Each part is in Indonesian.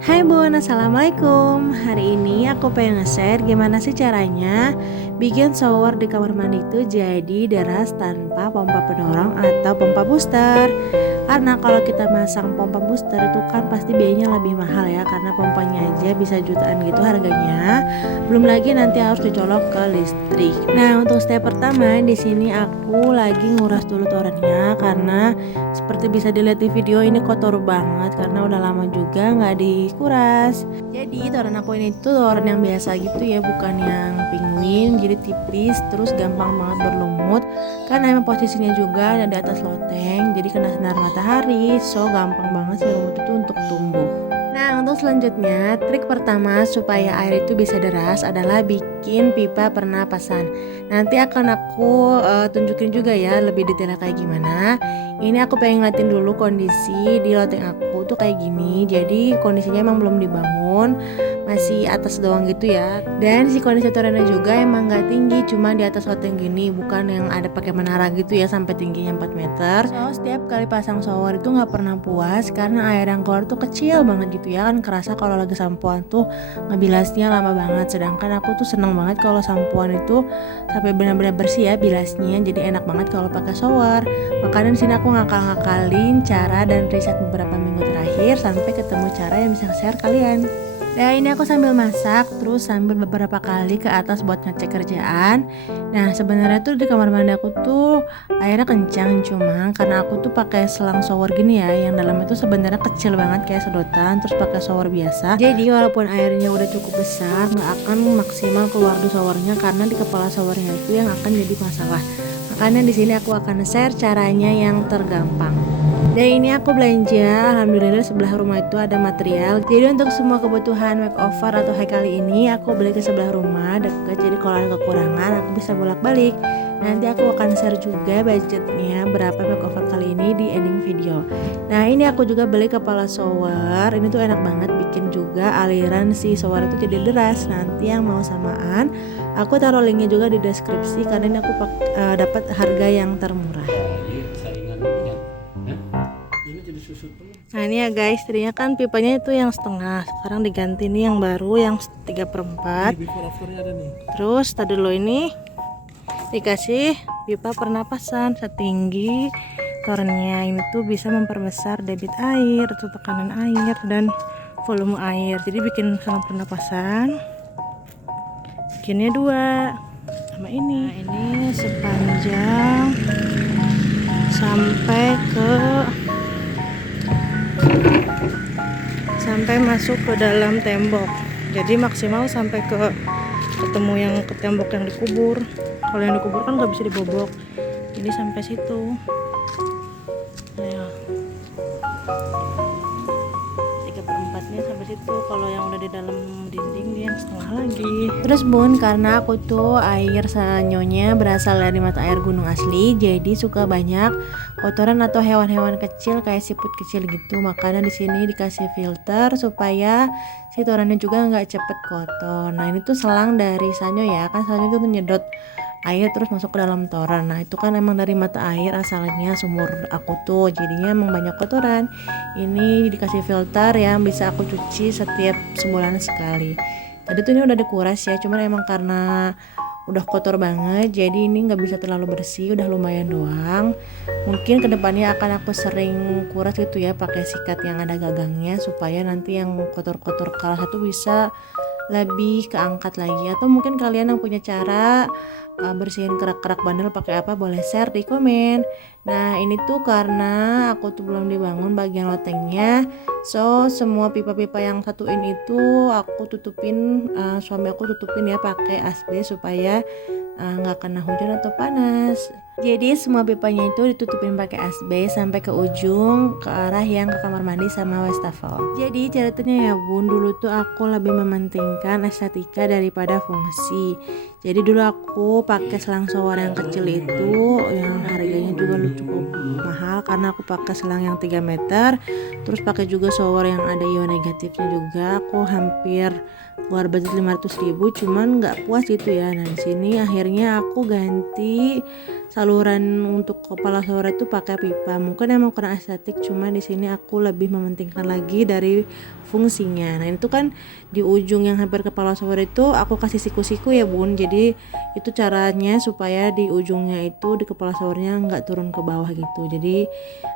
Hai Bun, Assalamualaikum. Hari ini aku pengen nge-share gimana sih caranya bikin shower di kamar mandi itu jadi deras tanpa pompa pendorong atau pompa booster. Karena kalau kita masang pompa booster itu kan pasti biayanya lebih mahal ya, karena pompanya aja bisa jutaan gitu harganya. Belum lagi nanti harus dicolok ke listrik. Nah, untuk step pertama di sini aku lagi nguras dulu torennya, karena seperti bisa dilihat di video ini kotor banget karena udah lama juga nggak dikuras. Jadi toren aku ini tuh toren yang biasa gitu ya, bukan yang penguin, jadi tipis terus gampang banget berlumut. Karena emang posisinya juga ada di atas loteng, jadi kena sinar matahari, so gampang banget si lumut itu untuk tumbuh. Nah, untuk selanjutnya, trik pertama supaya air itu bisa deras adalah bikin pipa pernapasan. Nanti akan aku tunjukin juga ya lebih detailnya kayak gimana. Ini aku pengen ngeliatin dulu kondisi di loteng aku tuh kayak gini. Jadi kondisinya emang belum dibangun, masih atas doang gitu ya. Dan si kondensatornya juga emang gak tinggi, cuma di atas loteng gini, bukan yang ada pakai menara gitu ya sampai tingginya 4 meter. So setiap kali pasang shower itu nggak pernah puas karena air yang keluar tuh kecil banget gitu ya, kan kerasa kalau lagi sampoan tuh ngebilasnya lama banget. Sedangkan aku tuh seneng banget kalau sampoan itu sampai benar-benar bersih ya bilasnya, jadi enak banget kalau pakai shower. Makanya di sini aku ngakal-ngakalin cara dan riset beberapa minggu terakhir sampai ketemu cara yang bisa share kalian. Nah, ini aku sambil masak terus sambil beberapa kali ke atas buat ngecek kerjaan. Nah, sebenarnya tuh di kamar mandi aku tuh airnya kencang, cuma karena aku tuh pakai selang shower gini ya, yang dalamnya tuh sebenarnya kecil banget kayak sedotan, terus pakai shower biasa. Jadi walaupun airnya udah cukup besar, nggak akan maksimal keluar di showernya karena di kepala showernya itu yang akan jadi masalah. Makanya di sini aku akan share caranya yang tergampang. Dan ini aku belanja, alhamdulillah sebelah rumah itu ada material. Jadi untuk semua kebutuhan makeover atau hack kali ini aku beli ke sebelah rumah dekat. Jadi kalau ada kekurangan aku bisa bolak-balik. Nanti aku akan share juga budgetnya berapa makeover kali ini di ending video. Nah, ini aku juga beli kepala shower. Ini tuh enak banget, bikin juga aliran si shower itu jadi deras. Nanti yang mau samaan, aku taruh linknya juga di deskripsi karena ini aku dapat harga yang termurah. Nah, ini ya guys, tadinya kan pipanya itu yang setengah, sekarang diganti nih yang baru yang 3/4. Terus tadi dulu ini dikasih pipa pernapasan setinggi torennya. Ini tuh bisa memperbesar debit air atau tekanan air dan volume air. Jadi bikin saluran pernapasan bikinnya 2 sama ini. Nah, ini sepanjang sampai masuk ke dalam tembok, jadi maksimal sampai ketemu yang ke tembok yang dikubur. Kalau yang dikubur kan nggak bisa dibobok, jadi sampai situ. Nah, 3/4-nya sampai situ. Kalau yang udah di dalam dinding dia yang setengah lagi. Terus bun, karena aku tuh air sanyonya berasal dari mata air gunung asli, jadi suka banyak kotoran atau hewan-hewan kecil kayak siput kecil gitu. Makanya di sini dikasih filter supaya si torannya juga nggak cepet kotor. Nah, ini tuh selang dari sanyo ya, kan sanyo itu nyedot air terus masuk ke dalam toran. Nah, itu kan emang dari mata air asalnya sumur aku tuh, jadinya emang banyak kotoran. Ini dikasih filter yang bisa aku cuci setiap sebulan sekali. Tadi tuh ini udah dikuras ya, cuman emang karena udah kotor banget jadi ini nggak bisa terlalu bersih, udah lumayan doang. Mungkin kedepannya akan aku sering kuras gitu ya pakai sikat yang ada gagangnya, supaya nanti yang kotor-kotor kalah satu bisa lebih keangkat lagi. Atau mungkin kalian yang punya cara bersihin kerak-kerak bandel pakai apa, boleh share di komen. Nah, ini tuh karena aku tuh belum dibangun bagian lotengnya, so semua pipa-pipa yang satuin itu aku tutupin, suami aku tutupin ya pakai asbes supaya nggak kena hujan atau panas. Jadi semua pipanya itu ditutupin pakai asbes sampai ke ujung ke arah yang ke kamar mandi sama wastafel. Jadi ceritanya ya bun, dulu tuh aku lebih mementingkan estetika daripada fungsi. Jadi dulu aku pakai selang shower yang kecil itu, yang harganya juga cukup mahal karena aku pakai selang yang 3 meter. Terus pakai juga shower yang ada ion negatifnya juga. Aku hampir keluar budget 500.000, cuman nggak puas gitu ya. Nah, di sini akhirnya aku ganti saluran untuk kepala shower itu pakai pipa. Mungkin emang kurang estetik, cuma di sini aku lebih mementingkan lagi dari fungsinya. Nah itu kan di ujung yang hampir kepala shower itu aku kasih siku-siku ya bun, jadi itu caranya supaya di ujungnya itu di kepala showernya nggak turun ke bawah gitu. Jadi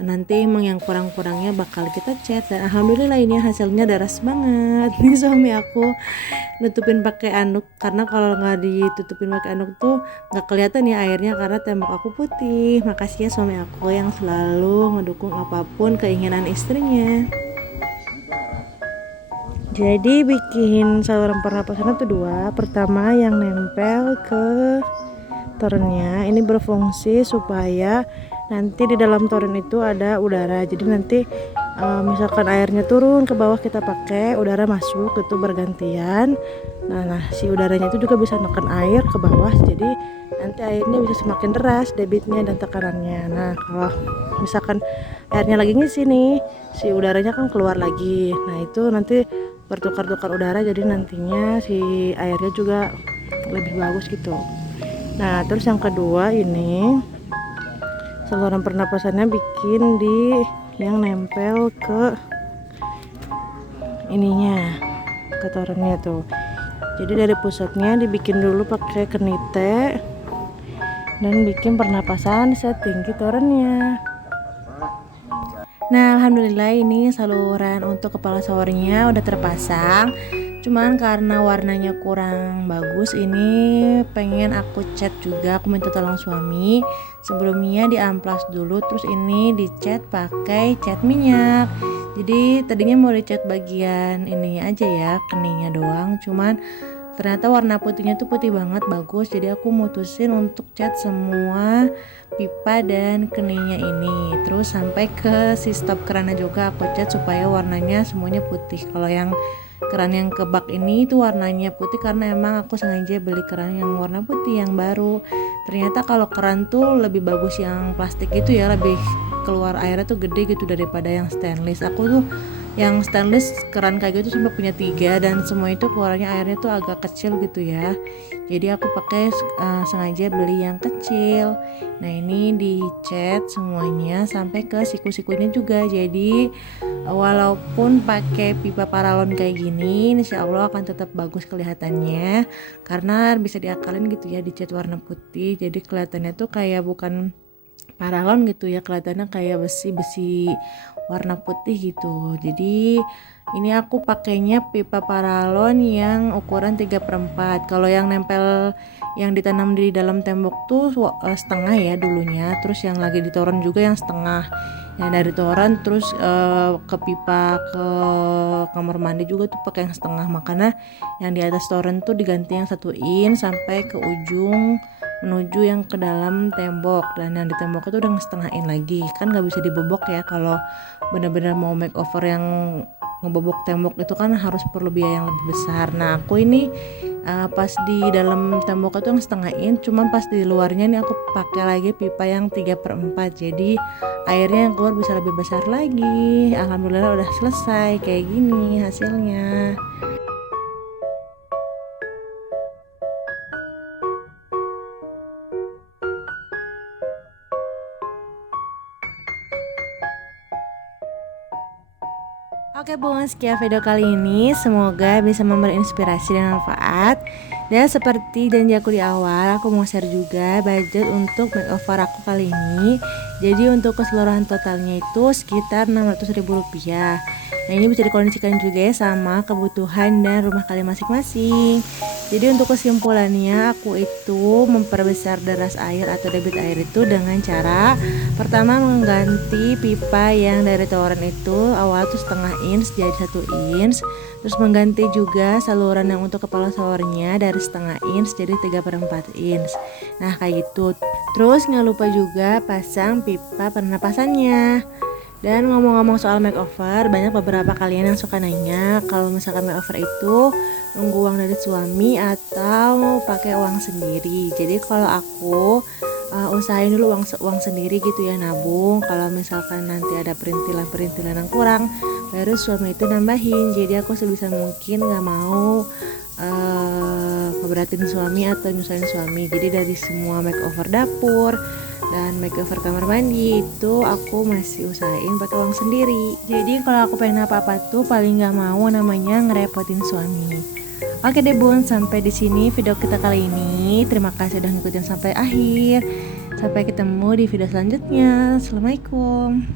nanti emang yang kurang-kurangnya bakal kita cat, dan alhamdulillah ini hasilnya deras banget. Nih suami aku nutupin pakai anduk, karena kalau nggak ditutupin pakai anduk tuh nggak kelihatan ya airnya karena tembok aku putih. Makasih ya suami aku yang selalu ngedukung apapun keinginan istrinya. Jadi bikin saluran pernapasan itu dua. Pertama yang nempel ke torennya, ini berfungsi supaya nanti di dalam toren itu ada udara. Jadi nanti misalkan airnya turun ke bawah kita pakai, udara masuk itu bergantian. Nah si udaranya itu juga bisa neken air ke bawah, jadi nanti airnya bisa semakin deras debitnya dan tekanannya. Nah kalau misalkan airnya lagi ngisi nih, si udaranya kan keluar lagi. Nah itu nanti bertukar-tukar udara, jadi nantinya si airnya juga lebih bagus gitu. Nah terus yang kedua ini saluran pernapasannya bikin di yang nempel ke ininya, ke torennya tuh. Jadi dari pusatnya dibikin dulu pakai kenite dan bikin pernapasan setinggi torennya. Nah alhamdulillah ini saluran untuk kepala showernya udah terpasang, cuman karena warnanya kurang bagus, ini pengen aku cat juga. Aku minta tolong suami, sebelumnya diamplas dulu, terus ini dicat pakai cat minyak. Jadi tadinya mau dicat bagian ininya aja ya, keningnya doang, cuman ternyata warna putihnya tuh putih banget, bagus. Jadi aku mutusin untuk cat semua pipa dan keningnya ini, terus sampai ke si stop kerannya juga aku cat supaya warnanya semuanya putih. Kalau yang keran yang ke bak ini itu warnanya putih karena emang aku sengaja beli keran yang warna putih yang baru. Ternyata kalau keran tuh lebih bagus yang plastik gitu ya, lebih keluar airnya tuh gede gitu daripada yang stainless. Aku tuh yang stainless keran kayak gitu sampai punya 3, dan semua itu keluarnya airnya tuh agak kecil gitu ya. Jadi aku pakai sengaja beli yang kecil. Nah ini dicat semuanya sampai ke siku-sikunya juga. Jadi walaupun pakai pipa paralon kayak gini, insya Allah akan tetap bagus kelihatannya, karena bisa diakalin gitu ya dicat warna putih. Jadi kelihatannya tuh kayak bukan paralon gitu ya, kelihatannya kayak besi-besi warna putih gitu. Jadi ini aku pakainya pipa paralon yang ukuran 3/4. Kalau yang nempel yang ditanam di dalam tembok tuh setengah ya dulunya, terus yang lagi di toren juga yang setengah. Yang dari toren terus ke pipa ke kamar mandi juga tuh pakai yang setengah. Makanya yang di atas toren tuh diganti yang 1 in sampai ke ujung menuju yang ke dalam tembok, dan yang di tembok itu udah setengah in lagi. Kan nggak bisa dibobok ya, kalau benar-benar mau makeover yang ngebobok tembok itu kan harus perlu biaya yang lebih besar. Nah aku ini pas di dalam tembok itu yang setengah in, cuman pas di luarnya nih aku pakai lagi pipa yang 3/4, jadi airnya yang keluar bisa lebih besar lagi. Alhamdulillah udah selesai kayak gini hasilnya. Oke bun, sekian video kali ini, semoga bisa memberi inspirasi dan manfaat. Dan seperti janji aku di awal, aku mau share juga budget untuk makeover aku kali ini. Jadi untuk keseluruhan totalnya itu sekitar Rp600.000. Nah ini bisa dikondisikan juga ya sama kebutuhan dan rumah kalian masing-masing. Jadi untuk kesimpulannya, aku itu memperbesar deras air atau debit air itu dengan cara pertama mengganti pipa yang dari toren itu awal tuh setengah inch jadi 1 inch, terus mengganti juga saluran yang untuk kepala showernya dari setengah inch jadi 3/4 inch. Nah kayak gitu. Terus nggak lupa juga pasang pipa pernapasannya. Dan ngomong-ngomong soal makeover, banyak beberapa kalian yang suka nanya kalau misalkan makeover itu nunggu uang dari suami atau pakai uang sendiri. Jadi kalau aku usahain dulu uang sendiri gitu ya, nabung. Kalau misalkan nanti ada perintilan-perintilan yang kurang, baru suami itu nambahin. Jadi aku sebisa mungkin gak mau ngeberatin suami atau nyusahin suami. Jadi dari semua makeover dapur, Dan makeover kamar mandi itu aku masih usahain pakai uang sendiri. Jadi kalau aku pengen apa-apa tuh paling nggak mau namanya ngerepotin suami. Oke deh bun, sampai di sini video kita kali ini. Terima kasih udah ngikutin sampai akhir. Sampai ketemu di video selanjutnya. Assalamualaikum.